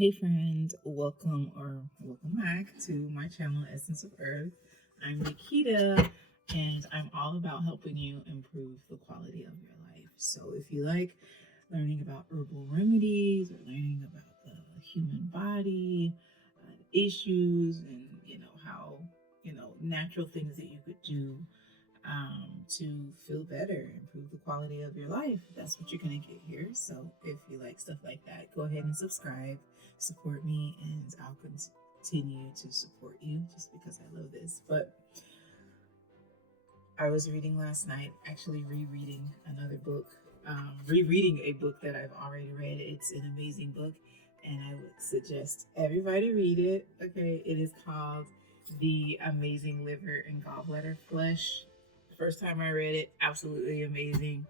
Hey friend, welcome back to my channel Essence of Earth. I'm Nikita and I'm all about helping you improve the quality of your life. So if you like learning about herbal remedies or learning about the human body, issues and how natural things that you could do to feel better, improve the quality of your life. That's what you're going to get here. So if you like stuff like that, go ahead and subscribe, support me, and I'll continue to support you just because I love this. But I was reading last night, actually rereading another book, rereading a book that I've already read. It's an amazing book, and I would suggest everybody read it. Okay, it is called The Amazing Liver and Gallbladder Flesh. The first time I read it, absolutely amazing.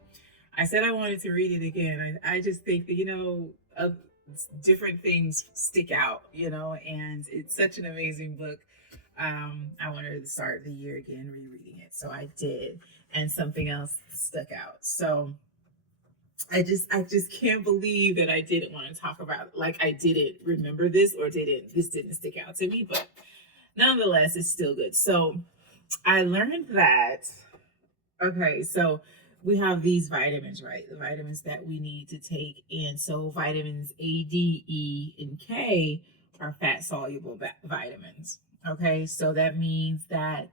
I said I wanted to read it again. I just think that, different things stick out, and it's such an amazing book. I wanted to start the year again rereading it. So I did. And something else stuck out. So I just can't believe that I didn't want to talk about, like, I didn't remember this didn't stick out to me, but nonetheless, it's still good. So I learned that, okay, so we have these vitamins, right? The vitamins that we need to take. And so vitamins A, D, E, and K are fat soluble vitamins. Okay, so that means that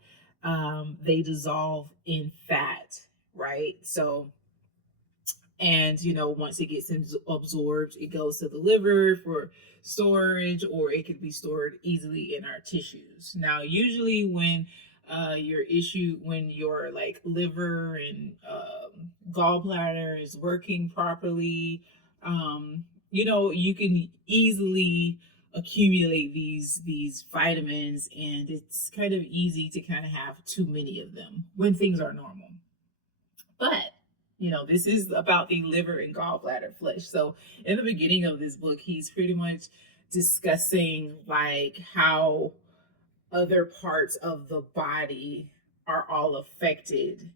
they dissolve in fat, right? So, and once it gets absorbed, it goes to the liver for storage, or it can be stored easily in our tissues. Now, usually when when your like liver and gallbladder is working properly, you can easily accumulate these vitamins, and it's kind of easy to kind of have too many of them when things are normal. But this is about the liver and gallbladder flesh. So in the beginning of this book, he's pretty much discussing like how other parts of the body are all affected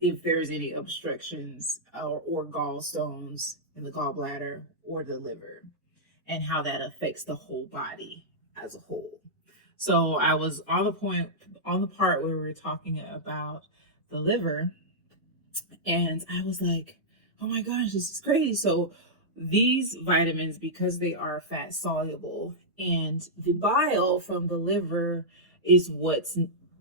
if there's any obstructions or gallstones in the gallbladder or the liver, and how that affects the whole body as a whole. So I was on the part where we were talking about the liver, and I was like, oh my gosh, this is crazy. So these vitamins, because they are fat soluble, and the bile from the liver is what's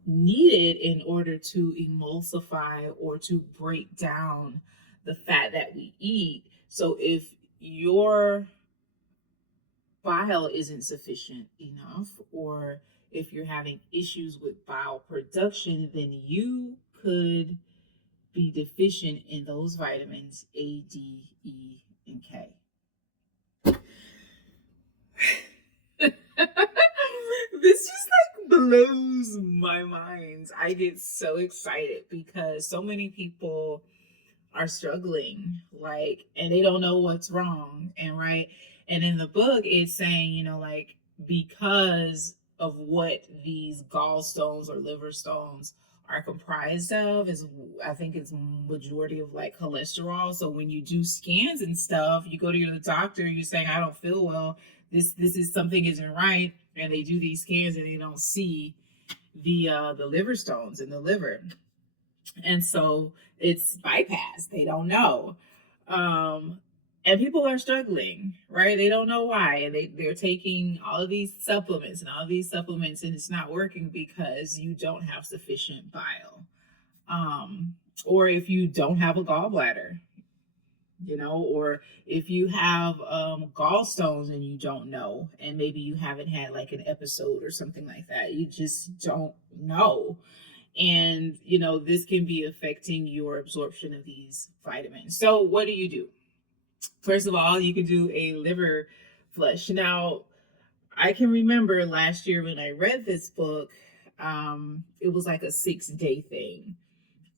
needed in order to emulsify or to break down the fat that we eat. So if your bile isn't sufficient enough, or if you're having issues with bile production, then you could be deficient in those vitamins A, D, E, and K. This just like blows my mind. I get so excited because so many people are struggling, like, and they don't know what's wrong. And right. And in the book, it's saying, like, because of what these gallstones or liver stones are comprised of is, I think it's majority of like cholesterol. So when you do scans and stuff, you go to your doctor, you're saying, I don't feel well. This is something isn't right. And they do these scans and they don't see the liver stones in the liver, and so it's bypassed. They don't know, and people are struggling, right? They don't know why, and they're taking all of these supplements and all of these supplements, and it's not working because you don't have sufficient bile, or if you don't have a gallbladder, or if you have gallstones and you don't know, and maybe you haven't had like an episode or something like that, you just don't know. And this can be affecting your absorption of these vitamins. So what do? First of all, you can do a liver flush. Now, I can remember last year when I read this book, it was like a 6-day thing.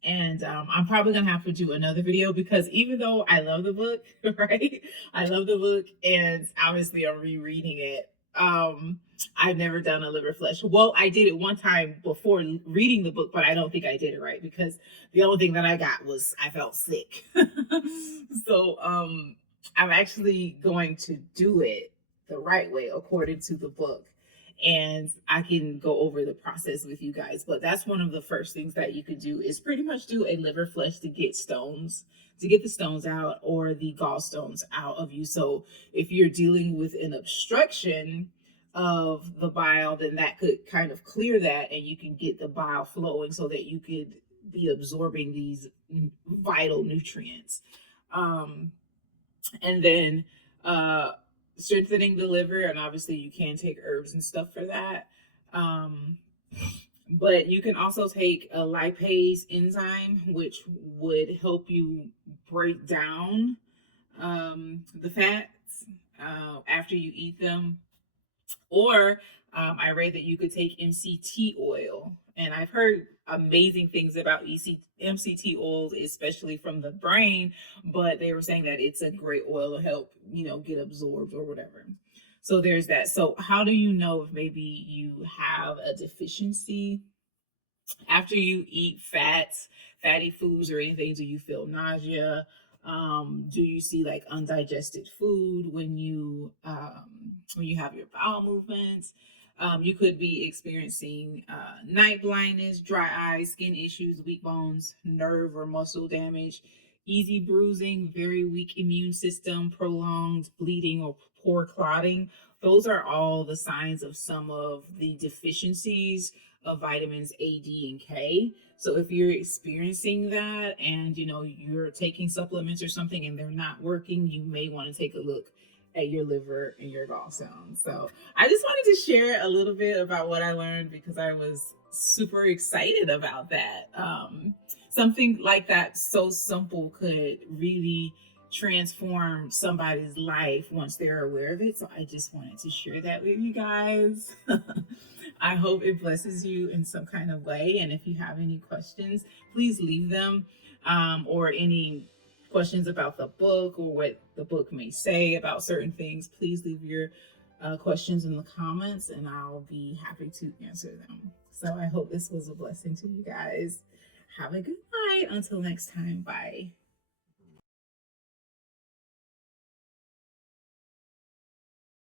And I'm probably gonna have to do another video, because even though I love the book, right? I love the book, and obviously I'm rereading it. I've never done a liver flush. Well, I did it one time before reading the book, but I don't think I did it right, because the only thing that I got was I felt sick. So I'm actually going to do it the right way according to the book. And I can go over the process with you guys, but that's one of the first things that you could do is pretty much do a liver flush to get the stones out, or the gallstones out of you. So if you're dealing with an obstruction of the bile, then that could kind of clear that, and you can get the bile flowing so that you could be absorbing these vital nutrients. And then strengthening the liver, and obviously you can take herbs and stuff for that. Um, but you can also take a lipase enzyme, which would help you break down the fats after you eat them. Or I read that you could take MCT oil, and I've heard amazing things about MCT oils, especially from the brain. But they were saying that it's a great oil to help, get absorbed or whatever. So there's that. So how do you know if maybe you have a deficiency? After you eat fatty foods or anything, do you feel nausea? Do you see like undigested food when you have your bowel movements? You could be experiencing night blindness, dry eyes, skin issues, weak bones, nerve or muscle damage, easy bruising, very weak immune system, prolonged bleeding or poor clotting. Those are all the signs of some of the deficiencies of vitamins A, D, and K. So if you're experiencing that, and you're taking supplements or something and they're not working, you may want to take a look at your liver and your gallstones. So I just wanted to share a little bit about what I learned, because I was super excited about that. Something like that, so simple, could really transform somebody's life once they're aware of it. So I just wanted to share that with you guys. I hope it blesses you in some kind of way. And if you have any questions, please leave them, or any questions about the book or what the book may say about certain things. Please leave your questions in the comments, and I'll be happy to answer them. So I hope this was a blessing to you guys. Have a good night. Until next time. Bye.